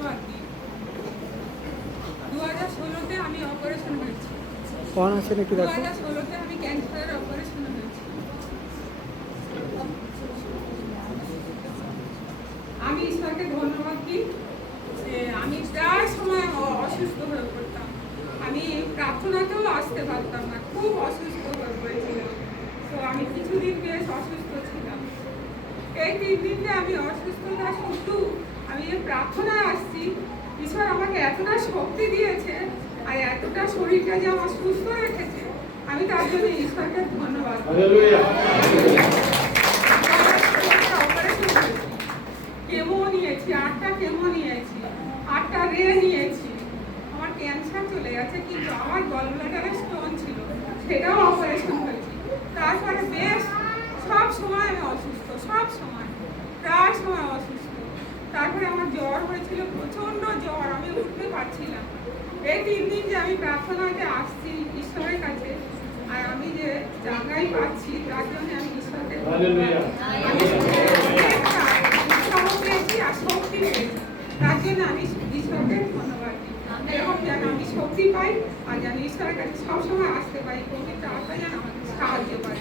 ধন্যবাদ দিই। 2016-তে আমি অপারেশন হয়েছি। 2016-তে আমি ক্যান্সারের অপারেশন হয়েছি। আমি ঈশ্বরকে ধন্যবাদ দিই যে আমি প্রায় সময় অসুস্থ হয়ে পড়তাম। আমি প্রার্থনাতেও আসতে পারতাম না, খুব অসুস্থ হয়ে পড়েছিলাম। তো আমি কিছুদিন বেশ অসুস্থ ছিলাম। এই 3 দিন যে আমি অসুস্থতা সত্ত্বেও আমি যে প্রার্থনায় আসছি, ঈশ্বর আমাকে এতটা শক্তি দিয়েছে আর এতটা শরীরটা যে আমার সুস্থ রেখেছে, আমি তার জন্য ঈশ্বরকে ধন্যবাদ দিই। কেমো নিয়েছি, 8টা কেমো নিয়েছি, 8টা রে নিয়েছি। আমার ক্যান্সার চলে গেছে, কিন্তু আমার গলব্লাডারে স্টোন ছিল, সেটাও অপারেশন হয়েছে। তারপরে বেশ সব সময় আমি অসুস্থ, সব সময় প্রায় সময় অসুস্থ। তারপরে আমার জ্বর হয়েছিল, প্রচণ্ড জ্বর, আমি উঠতে পারছিলাম। এই 3 দিন যে আমি প্রার্থনাতে আসছি ঈশ্বরের কাছে, আর আমি যে জায়গায় পাচ্ছি তার জন্য আমি ঈশ্বরকে পেয়েছি আর শক্তি পেয়েছি, তার জন্য আমি ঈশ্বরকে ধন্যবাদ দিই। এরকম যেন আমি শক্তি পাই আর যেন ঈশ্বরের কাছে সবসময় আসতে পারি, পবিত্র আত্মা যেন আমাকে সাহায্য করে।